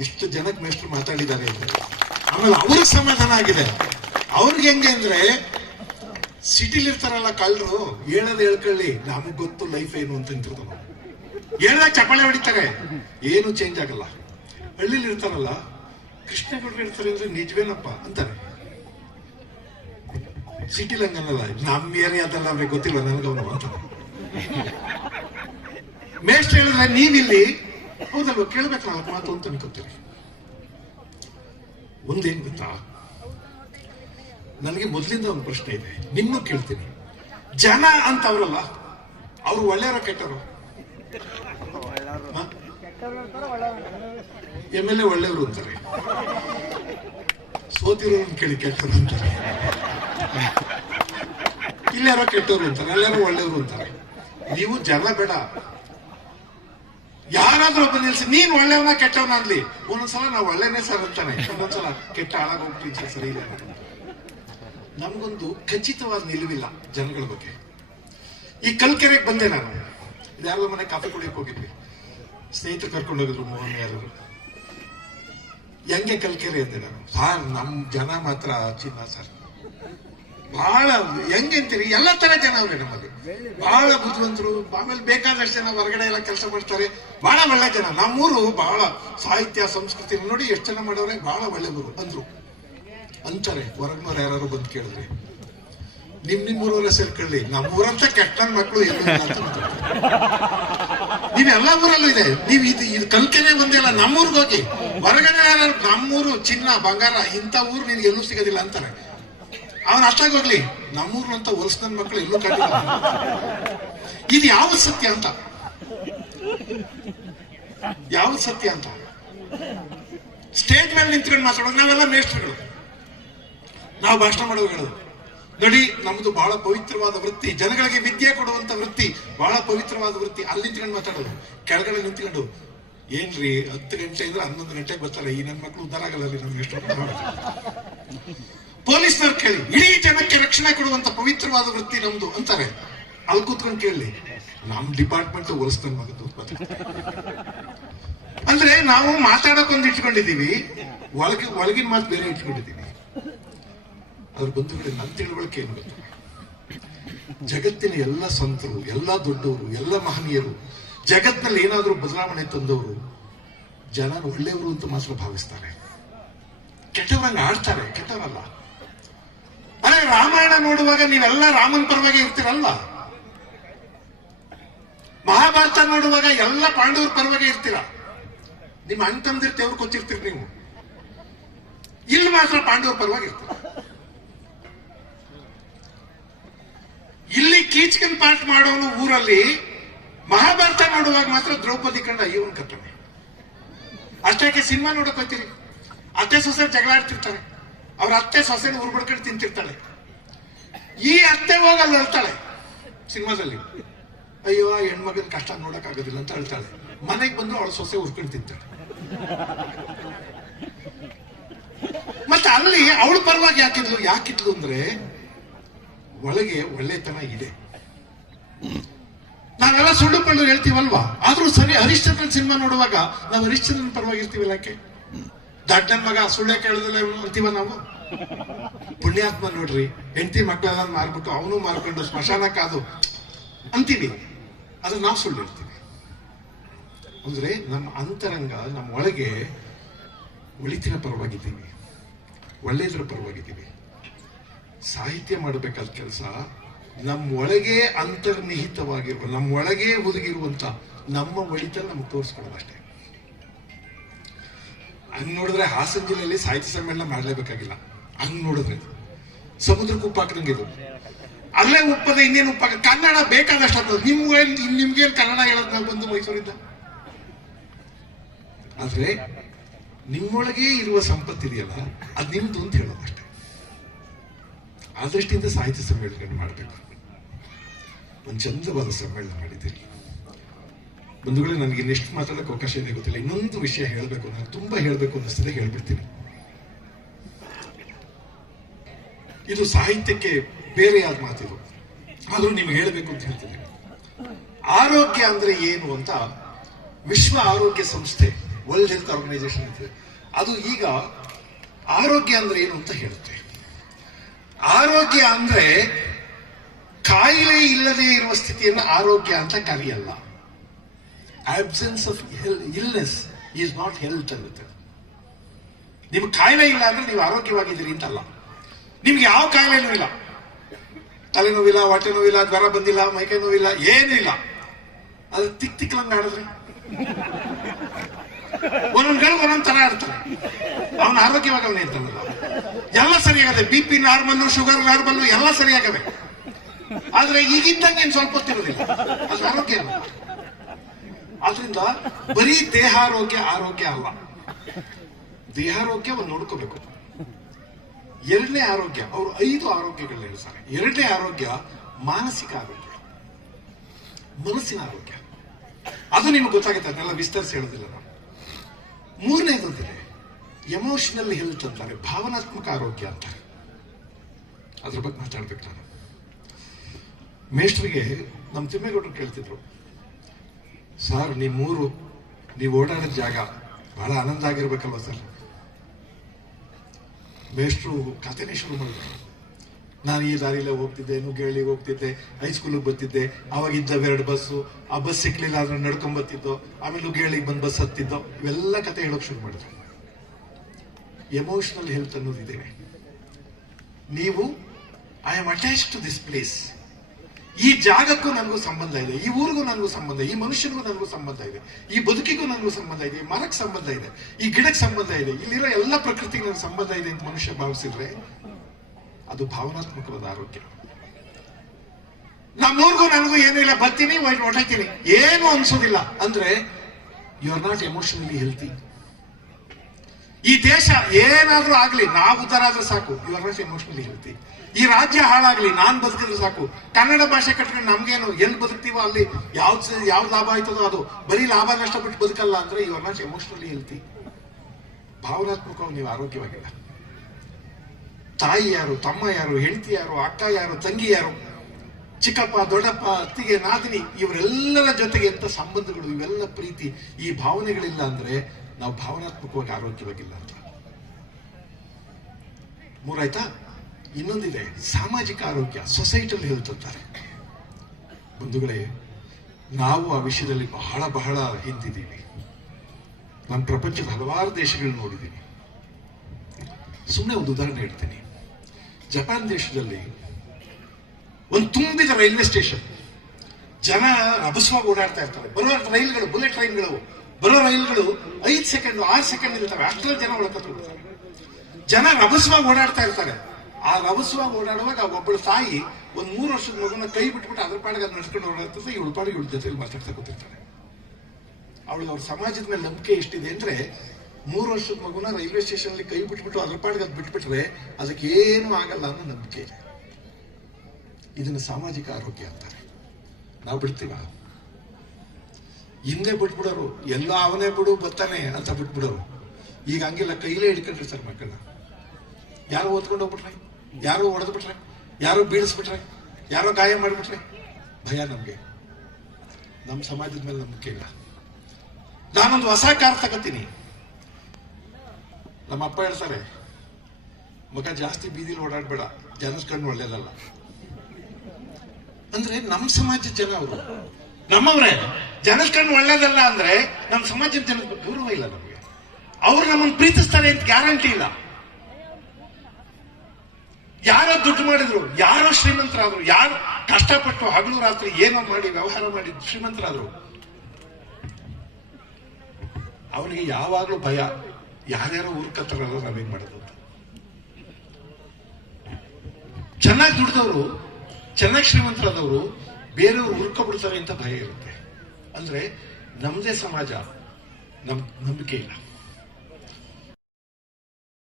ಇಷ್ಟು ಜನಕ್ಕೆ ಮೇಷ್ಟ್ರು ಮಾತಾಡಿದ್ದಾರೆ ಆಮೇಲೆ ಅವ್ರಿಗೆ ಸಮಾಧಾನ ಆಗಿದೆ. ಅವ್ರಿಗೆ ಹೆಂಗೆ ಅಂದ್ರೆ, ಸಿಟಿಲಿ ಇರ್ತಾರಲ್ಲ ಕಳ್ಳರು, ಹೇಳೋದು ಹೇಳ್ಕೊಳ್ಳಿ, ನಮಗ್ ಗೊತ್ತು ಲೈಫ್ ಏನು ಅಂತ ನಿಂತಿರ್ತಾವ ಹೇಳ ಚಪ್ಪಾಳೆ ಹೊಡಿತಾರೆ. ಏನು ಚೇಂಜ್ ಆಗಲ್ಲ. ಹಳ್ಳಿಲಿ ಇರ್ತಾರಲ್ಲ ಕೃಷ್ಣಗೌಡರು ಇರ್ತಾರೆ ಅಂದ್ರೆ ನಿಜವೇನಪ್ಪ ಅಂತಾರೆ. ಸಿಟಿಲಿ ಹಂಗನ್ನಲ್ಲ ನಮ್ಮ ಏರಿಯಾದಲ್ಲ ಅವ್ರಿಗೆ ಗೊತ್ತಿಲ್ಲ, ನನಗವನು ಅಂತ ಮೇಷ್ಟ್ರು ಹೇಳಿದ್ರೆ ನೀವಿಲ್ಲಿ ಹೌದಲ್ವ? ಕೇಳ್ಬೇಕು ಮಾತು ಅಂತ ಅನ್ಕೋತೀರಿ ಒಂದೇನ್ ಗೊತ್ತಾ? ನನಗೆ ಮೊದಲಿಂದ ಒಂದು ಪ್ರಶ್ನೆ ಇದೆ. ನಿಮ್ಮ ಕೇಳ್ತೀನಿ. ಜನ ಅಂತ ಅವ್ರಲ್ಲ, ಅವ್ರು ಒಳ್ಳೆಯವರ ಕೆಟ್ಟರು ಎಂ ಎಲ್ ಎ ಒಳ್ಳೆಯವರು ಅಂತಾರೆ. ಸೋತಿರೋರನ್ನ ಕೇಳಿ ಕೆಟ್ಟರು ಅಂತಾರೆ. ಇಲ್ಲಾರೋ ಕೆಟ್ಟವರು ಅಂತಾರೆ, ಅಲ್ಲಾರೋ ಒಳ್ಳೆಯವರು ಅಂತಾರೆ. ನೀವು ಜನ ಬೇಡ. ಯಾರಾದ್ರೂ ಒಬ್ಬ ನಿಲ್ಸಿ, ನೀನ್ ಒಳ್ಳೆಯವನ ಕೆಟ್ಟವನ ಅನ್ಲಿ. ಒಂದೊಂದ್ಸಲ ನಾವು ಒಳ್ಳೆನೇ ಸರ್ ಅಂತಾನೆ. ಒಂದೊಂದ್ಸಲ ಕೆಟ್ಟ ಹಾಳಾಗೋಗ್ತೀನಿ ಸರ್ ಸರಿ ಇಲ್ಲ. ನಮ್ಗೊಂದು ಖಚಿತವಾದ ನಿಲುವಿಲ್ಲ ಜನಗಳ ಬಗ್ಗೆ. ಈ ಕಲ್ಕೆರೆಗೆ ಬಂದೆ ನಾನು. ಯಾರೋ ಮನೆ ಕಾಫಿ ಕುಡಿಯಕ್ಕೆ ಹೋಗಿದ್ವಿ. ಸ್ನೇಹಿತರು ಕರ್ಕೊಂಡು ಹೋಗಿದ್ರು ಮೋಹನ್ ಯಾರು. ಹೆಂಗೆ ಕಲ್ಕೆರೆ ಅಂದೆ ನಾನು. ಸಾರ್, ನಮ್ ಜನ ಮಾತ್ರ ಚಿನ್ನ ಸರ್ ಬಹಳ ಹೆಂಗಿಂತೀರಿ ಎಲ್ಲ ತರ ಜನ ಅವ್ರಿ ನಮ್ಮಲ್ಲಿ. ಬಹಳ ಬುದ್ಧಿವಂತರು, ಆಮೇಲೆ ಬೇಕಾದಷ್ಟು ಜನ ಹೊರಗಡೆ ಎಲ್ಲ ಕೆಲಸ ಮಾಡ್ತಾರೆ ಬಹಳ ಒಳ್ಳೆ ಜನ. ನಮ್ಮೂರು ಬಹಳ ಸಾಹಿತ್ಯ, ಸಂಸ್ಕೃತಿ ನೋಡಿ ಎಷ್ಟು ಜನ ಮಾಡೋರೆ ಬಹಳ ಒಳ್ಳೆಯವರು ಅಂದ್ರು. ಅಂತಾರೆ. ಹೊರಗ್ನವ್ರು ಯಾರು ಬಂದು ಕೇಳಿದ್ರೆ. ನಿಮ್ ನಿಮ್ಮೂರವರೇ ಸೇರ್ಕೊಳ್ಳಿ. ನಮ್ಮೂರಂತ ಕೆಟ್ಟ ಮಕ್ಕಳು ಎಲ್ಲ ಇಲ್ಲ ಅಂತ ಅನ್ಕೊಂತಾರೆ. ನೀವ್ ಎಲ್ಲ ಊರಲ್ಲೂ ಇದೆ. ನೀವ್ ಇದು ಇದು ಕಲ್ಕೆನೆ ಬಂದಿಲ್ಲ ನಮ್ಮೂರ್ಗೋಗಿ ಹೊರಗಡೆ ಯಾರು ನಮ್ಮೂರು, ಚಿನ್ನ, ಬಂಗಾರ ಇಂಥ ಊರು ನಿನ್ಗೆ ಎಲ್ಲೂ ಸಿಗೋದಿಲ್ಲ ಅಂತಾರೆ. ಅವನ್ ಅಷ್ಟಾಗಿ ಹೋಗ್ಲಿ. ನಮ್ಮೂರು ಅಂತ ಹೊಲಸ್ ನನ್ ಮಕ್ಕಳು ಎಲ್ಲೂ ಕಟ್ಟಿಲ್ಲ. ಇದು ಯಾವ ಸತ್ಯ ಅಂತ? ಯಾವ ಸತ್ಯ ಅಂತ? ಸ್ಟೇಜ್ ಮೇಲೆ ನಿಂತ್ಕೊಂಡು ಮಾತಾಡೋದು. ನಾವೆಲ್ಲ ಮೇಷ್ಟ್ರುಗಳು. ನಾವು ಭಾಷಣ ಮಾಡೋದು ನೋಡಿ ನಮ್ದು ಬಹಳ ಪವಿತ್ರವಾದ ವೃತ್ತಿ. ಜನಗಳಿಗೆ ವಿದ್ಯೆ ಕೊಡುವಂತ ವೃತ್ತಿ. ಬಹಳ ಪವಿತ್ರವಾದ ವೃತ್ತಿ. ಅಲ್ಲಿ ನಿಂತ್ಕೊಂಡು ಮಾತಾಡೋದು. ಕೆಳಗಡೆ ನಿಂತ್ಕೊಂಡು, ಏನ್ರಿ ಹತ್ತು ಗಂಟೆ ಇದ್ರೆ ಹನ್ನೊಂದು ಗಂಟೆಗೆ ಬರ್ತಾರೆ. ಈ ನನ್ನ ಮಕ್ಕಳು ಉದ್ದಾರ ಆಗಲ್ಲ ರೀ ನಮ್ಗೆ ಎಷ್ಟು ಪೊಲೀಸ್ನವ್ರು ಕೇಳಿ, ಇಡೀ ಜನಕ್ಕೆ ರಕ್ಷಣೆ ಕೊಡುವಂತ ಪವಿತ್ರವಾದ ವೃತ್ತಿ ನಮ್ದು ಅಂತಾರೆ. ಅಲ್ಲಿ ಕೂತ್ಕೊಂಡು ಕೇಳಿ, ನಮ್ ಡಿಪಾರ್ಟ್ಮೆಂಟ್ ಹೋಲಿಸ್ತಾನೆ ಮಗದ್ದು ಅಂದ್ರೆ ನಾವು ಮಾತಾಡೋಕ್ ಒಂದು ಇಟ್ಕೊಂಡಿದೀವಿ ಒಳಗೆ, ಒಳಗಿನ ಮಾತು ಬೇರೆ ಇಟ್ಕೊಂಡಿದೀವಿ ಅವ್ರ ಬಂಧುಗಳು ನನ್ನ ತಿಳುವಳಿಕೆ ಏನು ಗೊತ್ತು? ಜಗತ್ತಿನ ಎಲ್ಲ ಸಂತರು, ಎಲ್ಲ ದೊಡ್ಡವರು, ಎಲ್ಲ ಮಹನೀಯರು ಜಗತ್ತಿನಲ್ಲಿ ಏನಾದರೂ ಬದಲಾವಣೆ ತಂದವರು, ಜನರು ಒಳ್ಳೆಯವರು ಅಂತ ಮಾತ್ರ ಭಾವಿಸ್ತಾರೆ. ಕೆಟ್ಟವರಂಗ ಆಡ್ತಾರೆ, ಕೆಟ್ಟವರಲ್ಲ. ರಾಮಾಯಣ ನೋಡುವಾಗ ನೀವೆಲ್ಲ ರಾಮನ ಪರವಾಗಿ ಇರ್ತೀರಲ್ಲ ಮಹಾಭಾರತ ನೋಡುವಾಗ ಎಲ್ಲ ಪಾಂಡವರ ಪರವಾಗಿ ಇರ್ತೀರ? ನಿಮ್ಮ ಅಣ್ಣ ದೇವ್ರು ಕೊಚ್ಚಿರ್ತೀರಿ ನೀವು? ಇಲ್ಲಿ ಮಾತ್ರ ಪಾಂಡವರ ಪರವಾಗಿ ಇರ್ತೀರ. ಇಲ್ಲಿ ಕೀಚಕನ್ ಪಾಠ ಮಾಡೋನು ಊರಲ್ಲಿ ಮಹಾಭಾರತ ನೋಡುವಾಗ ಮಾತ್ರ ದ್ರೌಪದಿ ಕಂಡ ಅಯ್ಯವನ್ ಕಟ್ಟಣೆ ಅಷ್ಟಕ್ಕೆ ಸಿನಿಮಾ ನೋಡಕ್ ಹೋಗ್ತೀರಿ? ಅತ್ತೆ ಸೊಸೆ ಜಗಳ ಆಡ್ತಿರ್ತಾರೆ. ಅವ್ರ ಅತ್ತೆ ಸೊಸೆನ ಉರ್ಬಡ್ಕೊಂಡು ತಿಂತಿರ್ತಾಳೆ. ಈ ಅತ್ತೆ ಹೋಗಲ್ಲ ಹೇಳ್ತಾಳೆ. ಸಿನಿಮಾದಲ್ಲಿ. ಅಯ್ಯೋ ಹೆಣ್ಮಗನ್ ಕಷ್ಟ ನೋಡಕ್ ಆಗೋದಿಲ್ಲ ಅಂತ ಹೇಳ್ತಾಳೆ. ಮನೆಗೆ ಬಂದು ಅವಳ ಸೊಸೆ ಉರ್ಕೊಂಡು ಮತ್ತೆ ಅಲ್ಲಿ ಅವಳ ಪರವಾಗಿ ಯಾಕಿದ್ಲು ಯಾಕಿದ್ಲು ಅಂದ್ರೆ ಒಳಗೆ ಒಳ್ಳೆತನ ಇದೆ. ನಾವೆಲ್ಲ ಸುಳ್ಳು ಪಳ್ಳು ಹೇಳ್ತೀವಲ್ವಾ? ಆದ್ರೂ ಸರಿ ಹರಿಶ್ಚಂದ್ರನ್ ಸಿನಿಮಾ ನೋಡುವಾಗ ನಾವು ಹರಿಶ್ಚಂದ್ರನ್ ಪರವಾಗಿ ಇರ್ತೀವಲ್ಲ ಯಾಕೆ? ದಡ್ಡನ್ ಮಗ ಸುಳ್ಳೆ ಕೇಳೋದಿಲ್ಲ ಅಂತೀವ ನಾವು? ಪುಣ್ಯಾತ್ಮ ನೋಡ್ರಿ, ಹೆಂಡತಿ ಮಕ್ಕಳೆಲ್ಲ ಮಾರ್ಬಿಟ್ಟು ಅವನು ಮಾರ್ಕೊಂಡು ಸ್ಮಶಾನ ಕಾದು ಅಂತೀವಿ ಅದು ನಾವು ಸುಳ್ಳು ಹೇಳ್ತೀವಿ ಅಂದ್ರೆ ನಮ್ಮ ಅಂತರಂಗ ನಮ್ಮ ಒಳಗೆ ಒಳಿತಿನ ಪರವಾಗಿದ್ದೀವಿ. ಒಳ್ಳೆಯದ್ರ ಪರವಾಗಿದ್ದೀವಿ. ಸಾಹಿತ್ಯ ಮಾಡಬೇಕಾದ ಕೆಲಸ ನಮ್ಮ ಒಳಗೆ ಅಂತರ್ನಿಹಿತವಾಗಿರುವ, ನಮ್ಮ ಒಳಗೆ ಹುದುಗಿರುವಂತ ನಮ್ಮ ಒಳಿತ ನಮ್ಗೆ ತೋರಿಸ್ಕೊಳ್ಳೋದು ಅಷ್ಟೇ. ಹಂಗ್ ನೋಡಿದ್ರೆ ಹಾಸನ ಜಿಲ್ಲೆಯಲ್ಲಿ ಸಾಹಿತ್ಯ ಸಮ್ಮೇಳನ ಮಾಡಲೇಬೇಕಾಗಿಲ್ಲ. ಹಂಗ್ ನೋಡಿದ್ರೆ. ಸಮುದ್ರಕ್ಕೆ ಉಪ್ಪು ಹಾಕಿದಂಗೆ ಇದು. ಅಲ್ಲೇ ಉಪ್ಪದೆ ಇನ್ನೇನು ಉಪ್ಪಾಕ ಕನ್ನಡ ಬೇಕಾದಷ್ಟು ನಿಮ್ಗೆ ನಿಮ್ಗೇನು ಕನ್ನಡ ಹೇಳೋದು ನಾವು ಬಂದು ಮೈಸೂರಿಂದ? ಆದ್ರೆ, ನಿಮ್ಮೊಳಗೆ ಇರುವ ಸಂಪತ್ತಿದೆಯಲ್ಲ, ಅದು ನಿಮ್ದು ಅಂತ ಹೇಳೋದಷ್ಟೇ. ಆ ದೃಷ್ಟಿಯಿಂದ ಸಾಹಿತ್ಯ ಸಮ್ಮೇಳನ ಮಾಡಬೇಕು. ಒಂದು ಚಂದವಾದ ಸಮ್ಮೇಳನ ಮಾಡಿದ್ದೀರಿ ಬಂಧುಗಳೇ, ನನಗೆ ಇನ್ನೆಷ್ಟು ಮಾತಾಡಕ್ಕೆ ಅವಕಾಶ ಇದೆ ಗೊತ್ತಿಲ್ಲ. ಇನ್ನೊಂದು ವಿಷಯ ಹೇಳಬೇಕು ನಾನು ತುಂಬಾ ಹೇಳಬೇಕು ಅನ್ನಿಸ್ತದೆ ಹೇಳ್ಬಿಡ್ತೀನಿ. ಇದು ಸಾಹಿತ್ಯಕ್ಕೆ ಬೇರೆಯಾದ ಮಾತಿದು. ಆದರೂ ನಿಮ್ಗೆ ಹೇಳಬೇಕು ಅಂತ ಹೇಳ್ತೀನಿ. ಆರೋಗ್ಯ ಅಂದ್ರೆ ಏನು ಅಂತ ವಿಶ್ವ ಆರೋಗ್ಯ ಸಂಸ್ಥೆ ವರ್ಲ್ಡ್ ಹೆಲ್ತ್ ಆರ್ಗನೈಸೇಷನ್ ಇದೆ ಅದು ಈಗ ಆರೋಗ್ಯ ಅಂದ್ರೆ ಏನು ಅಂತ ಹೇಳುತ್ತೆ. ಆರೋಗ್ಯ ಅಂದ್ರೆ ಕಾಯಿಲೆ ಇಲ್ಲದೆ ಇರುವ ಸ್ಥಿತಿಯನ್ನು ಆರೋಗ್ಯ ಅಂತ ಕರೆಯಲ್ಲ. Absence of illness is not health ಅನ್ನುತ್ತೆ. ನಿಮ್ಗೆ ಕಾಯಿಲೆ ಇಲ್ಲ ಅಂದ್ರೆ ನೀವು ಆರೋಗ್ಯವಾಗಿದ್ದೀರಿ ಅಂತಲ್ಲ. ನಿಮ್ಗೆ ಯಾವ ಕಾಯಿಲೆನೂ ಇಲ್ಲ ತಲೆನೋವಿಲ್ಲ ಹೊಟ್ಟೆ ನೋವಿಲ್ಲ, ಜ್ವರ ಬಂದಿಲ್ಲ ಮೈಕೈ ನೋವಿಲ್ಲ, ಏನೂ ಇಲ್ಲ. ಅದು ತಿಕ್ ತಿಕ್ಲಂಗ್ ಆಡಿದ್ರಿ? ಒಂದೊಂದ್ ಗಳಿಗೆ ಒಂದೊಂದ್ ತರ ಆಡ್ತಾರೆ. ಅವನ ಆರೋಗ್ಯವಾಗಿ ಅವನೇ ಇರ್ತಾನಲ್ಲ ಎಲ್ಲ ಸರಿಯಾಗದೆ B P normal sugar normal ಎಲ್ಲ ಸರಿಯಾಗವೆ. ಆದ್ರೆ ಈಗಿದ್ದಂಗೆ ಏನು ಸ್ವಲ್ಪ ಹೊತ್ತಿರೋದಿಲ್ಲ ಅದು ಆರೋಗ್ಯ ಅಲ್ಲ ಆದ್ರಿಂದ ಬರೀ ದೇಹಾರೋಗ್ಯ ಆರೋಗ್ಯ ಅಲ್ಲ ದೇಹಾರೋಗ್ಯ ಒಂದು ನೋಡ್ಕೋಬೇಕು. ಎರಡನೇ ಆರೋಗ್ಯ, ಅವರು ಐದು ಆರೋಗ್ಯಗಳನ್ನ ಹೇಳ್ತಾರೆ. ಎರಡನೇ ಆರೋಗ್ಯ ಮಾನಸಿಕ ಆರೋಗ್ಯ. ಮನಸ್ಸಿನ ಆರೋಗ್ಯ. ಅದು ನಿಮ್ಗೆ ಗೊತ್ತಾಗುತ್ತೆ, ಅದನ್ನೆಲ್ಲ ವಿಸ್ತರಿಸಿ ಹೇಳೋದಿಲ್ಲ ನಾನು. ಮೂರನೇದಂದ್ರೆ ಎಮೋಷನಲ್ ಹೆಲ್ತ್ ಅಂತಾರೆ, ಭಾವನಾತ್ಮಕ ಆರೋಗ್ಯ ಅಂತಾರೆ. ಅದ್ರ ಬಗ್ಗೆ ಮಾತಾಡ್ಬೇಕು ನಾನು. ಮೇಷ್ಟ್ರಿಗೆ ನಮ್ಮ ತಿಮ್ಮೇಗೌಡರು ಕೇಳ್ತಿದ್ರು, ಸರ್ ನೀವು ಮೂರು, ನೀವು ಓಡಾಡೋ ಜಾಗ, ಬಹಳ ಆನಂದ ಆಗಿರ್ಬೇಕಲ್ವ ಸರ್? ಮೇಷ್ಟ್ರು ಕಥೆನೇ ಶುರು ಮಾಡಿದ್ರು ನಾನು ಈ ದಾರಿಲೇ ಹೋಗ್ತಿದ್ದೆ ನುಗ್ಗೇಳಿಗೆ ಹೋಗ್ತಿದ್ದೆ ಹೈಸ್ಕೂಲಿಗೆ ಬರ್ತಿದ್ದೆ. ಅವಾಗ ಇದ್ದವು ಎರಡು ಬಸ್ಸು ಆ ಬಸ್ ಸಿಕ್ಕಲಿಲ್ಲ ಆದರೆ ನಡ್ಕೊಂಡ್ ಬರ್ತಿದ್ದೋ, ಆಮೇಲೆ ನುಗ್ಗೇಳಿಗೆ ಬಂದು ಬಸ್ ಹತ್ತಿದ್ದೋ, ಇವೆಲ್ಲ ಕತೆ ಹೇಳೋಕೆ ಶುರು ಮಾಡಿದ್ರು. ಎಮೋಷನಲ್ ಹೆಲ್ತ್ ಅನ್ನೋದಿದೆ. ನೀವು I am attach to this place ಈ ಜಾಗಕ್ಕೂ ನನಗೂ ಸಂಬಂಧ ಇದೆ, ಈ ಊರಿಗೂ ನನಗೂ ಸಂಬಂಧ ಈ ಮನುಷ್ಯನಿಗೂ ನನಗೂ ಸಂಬಂಧ ಇದೆ, ಈ ಬದುಕಿಗೂ ನನಗೂ ಸಂಬಂಧ ಇದೆ, ಈ ಮರಕ್ಕೆ ಸಂಬಂಧ ಇದೆ, ಈ ಗಿಡಕ್ಕೆ ಸಂಬಂಧ ಇದೆ, ಇಲ್ಲಿರೋ ಎಲ್ಲ ಪ್ರಕೃತಿಗೆ ನನಗೆ ಸಂಬಂಧ ಇದೆ ಅಂತ ಮನುಷ್ಯ ಭಾವಿಸಿದ್ರೆ ಅದು ಭಾವನಾತ್ಮಕವಾದ ಆರೋಗ್ಯ. ನಮ್ಮೂರ್ಗೂ ನನಗೂ ಏನೂ ಇಲ್ಲ, ಬರ್ತೀನಿ ಹೊಟ್ಟೈತೀನಿ ಏನು ಅನ್ಸೋದಿಲ್ಲ. ಅಂದ್ರೆ you are not emotionally healthy ಈ ದೇಶ ಏನಾದ್ರೂ ಆಗ್ಲಿ, ನಾವು ಉದ್ದಾರ ಆದ್ರೆ ಸಾಕು ಇವಾಗ ಎಮೋಷನಲಿ ಹೆಲ್ತಿ ಈ ರಾಜ್ಯ ಹಾಳಾಗ್ಲಿ, ನಾನ್ ಬದುಕಿದ್ರೆ ಸಾಕು. ಕನ್ನಡ ಭಾಷೆ ಕಟ್ಕೊಂಡು ನಮ್ಗೇನು ಎಲ್ಲಿ ಬದುಕ್ತೀವೋ ಅಲ್ಲಿ ಯಾವ್ದು ಯಾವ್ದು ಲಾಭ ಆಯ್ತದೋ ಅದು ಬರೀ ಲಾಭ ನಷ್ಟ ಬಿಟ್ಟು ಬದುಕಲ್ಲ ಅಂದ್ರೆ ಇವಾಗ ಎಮೋಷನಲಿ ಹೇಳ್ತಿ ಭಾವನಾತ್ಮಕವಾಗಿ ನೀವು ಆರೋಗ್ಯವಾಗಿಲ್ಲ. ತಾಯಿ ಯಾರು, ತಮ್ಮ ಯಾರು, ಹೆಂಡತಿ ಯಾರು, ಅಕ್ಕ ಯಾರು, ತಂಗಿ ಯಾರು ಚಿಕ್ಕಪ್ಪ, ದೊಡ್ಡಪ್ಪ, ಅತ್ತಿಗೆ, ನಾದಿನಿ ಇವರೆಲ್ಲರ ಜೊತೆಗೆ ಎಂಥ ಸಂಬಂಧಗಳು, ಇವೆಲ್ಲ ಪ್ರೀತಿ, ಈ ಭಾವನೆಗಳಿಲ್ಲ ಅಂದ್ರೆ ನಾವು ಭಾವನಾತ್ಮಕವಾಗಿ ಆರೋಗ್ಯವಾಗಿಲ್ಲ ಅಂತ. ಮೂರಾಯ್ತಾ? ಇನ್ನೊಂದಿದೆ, ಸಾಮಾಜಿಕ ಆರೋಗ್ಯ ಸೊಸೈಟಲ್ ಹೆಲ್ತ್ ಅಂತಾರೆ. ಬಂಧುಗಳೇ, ನಾವು ಆ ವಿಷಯದಲ್ಲಿ ಬಹಳ ಬಹಳ ಹಿಂದಿದ್ದೀವಿ. ನಮ್ಮ ಪ್ರಪಂಚದ ಹಲವಾರು ದೇಶಗಳು ನೋಡಿದ್ದೀನಿ ಸುಮ್ಮನೆ ಒಂದು ಉದಾಹರಣೆ ಹೇಳ್ತೀನಿ. ಜಪಾನ್ ದೇಶದಲ್ಲಿ ಒಂದು ತುಂಬಿದ ರೈಲ್ವೆ ಸ್ಟೇಷನ್. ಜನ ರಭಸವಾಗಿ ಓಡಾಡ್ತಾ ಇರ್ತಾರೆ. ಬರೋ ರೈಲ್ಗಳು ಬುಲೆಟ್ ರೈಲ್ಗಳು ಬರೋ ರೈಲ್ಗಳು ಐದು ಸೆಕೆಂಡ್ ಆರು ಸೆಕೆಂಡ್ ಇರ್ತವೆ ಅಷ್ಟರಲ್ಲಿ ಜನ ಒಳಕತ್ಬಿಡ್ತಾರೆ ಜನ ರಭಸವಾಗಿ ಓಡಾಡ್ತಾ ಇರ್ತಾರೆ. ಆ ರಭಸವಾಗಿ ಓಡಾಡುವಾಗ ಒಬ್ಬಳು ತಾಯಿ ಒಂದ್ ಮೂರು ವರ್ಷದ ಮಗುನ ಕೈ ಬಿಟ್ಬಿಟ್ಟು ಅದ್ರ ಪಾಡಿಗೆ ಅದು ನಡ್ಸ್ಕೊಂಡು ಓಡಾಡ್ತದೆ ಇವಳು ಪಾಡಿಗೆ ಇವಳ ಜೊತೆ ಮಾತಾಡ್ತಾ ಕೂತಿರ್ತಾರೆ ಅವಳು ಅವ್ರ ಸಮಾಜದ ಮೇಲೆ ನಂಬಿಕೆ ಎಷ್ಟಿದೆ ಅಂದ್ರೆ ಮೂರು ವರ್ಷದ ಮಗುನ ರೈಲ್ವೆ ಸ್ಟೇಷನ್ ಅಲ್ಲಿ ಕೈ ಬಿಟ್ಬಿಟ್ಟು ಅದ್ರ ಪಾಡಿಗೆ ಅದು ಬಿಟ್ಬಿಟ್ರೆ ಅದಕ್ಕೆ ಏನು ಆಗಲ್ಲ ಅನ್ನೋ ನಂಬಿಕೆ ಇದೆ. ಇದನ್ನ ಸಾಮಾಜಿಕ ಆರೋಗ್ಯ ಅಂತಾರೆ. ನಾವು ಬಿಡ್ತೀವ? ಹಿಂದೆ ಬಿಟ್ಬಿಡೋರು, ಎಲ್ಲ ಅವನೇ ಬಿಡು, ಬರ್ತಾನೆ ಅಂತ ಬಿಟ್ಬಿಡೋರು. ಈಗ ಹಂಗಿಲ್ಲ ಕೈಲೇ ಹಿಡ್ಕೊಂಡಿರ್ತಾರೆ ಮಕ್ಕಳನ್ನ. ಯಾರು ಓದ್ಕೊಂಡು ಹೋಗ್ಬಿಟ್ರೆ, ಯಾರು ಹೊಡೆದು ಬಿಟ್ರೆ ಯಾರು ಬೀಳಿಸ್ಬಿಟ್ರೆ, ಯಾರೋ ಗಾಯ ಮಾಡಿಬಿಟ್ರೆ, ಭಯ ನಮಗೆ. ನಮ್ಮ ಸಮಾಜದ ಮೇಲೆ ನಂಬಿಕೆ ಇಲ್ಲ. ನಾನೊಂದು ಹೊಸ ಕಾರ್ ತಗೋತೀನಿ. ನಮ್ಮ ಅಪ್ಪ ಹೇಳ್ತಾರೆ, ಮಗ ಜಾಸ್ತಿ ಬೀದಿಲಿ ಓಡಾಡಬೇಡ, ಜನಸ್ ಕಣ್ಣು ಒಳ್ಳೇದಲ್ಲ. ಅಂದ್ರೆ ನಮ್ಮ ಸಮಾಜದ ಜನ ಅವರು. ನಮ್ಮವ್ರೆ, ಜನದ ಕಣ್ಣು ಒಳ್ಳೇದಲ್ಲ ಅಂದ್ರೆ ನಮ್ಮ ಸಮಾಜದ ಜನದ ಗೌರವ ಇಲ್ಲ ನಮಗೆ. ಅವ್ರು ನಮ್ಮನ್ನು ಪ್ರೀತಿಸ್ತಾರೆ ಅಂತ ಗ್ಯಾರಂಟಿ ಇಲ್ಲ. ಯಾರೋ ದುಡ್ಡು ಮಾಡಿದ್ರು, ಯಾರೋ ಶ್ರೀಮಂತರಾದ್ರು, ಯಾರು ಕಷ್ಟಪಟ್ಟು ಹಗಲು ರಾತ್ರಿ ಏನೋ ಮಾಡಿ, ವ್ಯವಹಾರ ಮಾಡಿ ಶ್ರೀಮಂತರಾದ್ರು. ಅವನಿಗೆ ಯಾವಾಗ್ಲೂ ಭಯ, ಯಾರ್ಯಾರೋ ಊರ್ಕತ್ತಾರಲ್ಲ ನಾವೇನ್ ಮಾಡೋದು ಚೆನ್ನಾಗಿ ದುಡ್ದವರು ಚೆನ್ನಾಗಿ ಶ್ರೀಮಂತರಾದವರು ಬೇರೆಯವರು ಹುರ್ಕೊಬಿಡ್ತಾರೆ ಅಂತ ಭಯ ಇರುತ್ತೆ. ಅಂದ್ರೆ ನಮ್ದೇ ಸಮಾಜ ನಮ್ ನಂಬಿಕೆ ಇಲ್ಲ.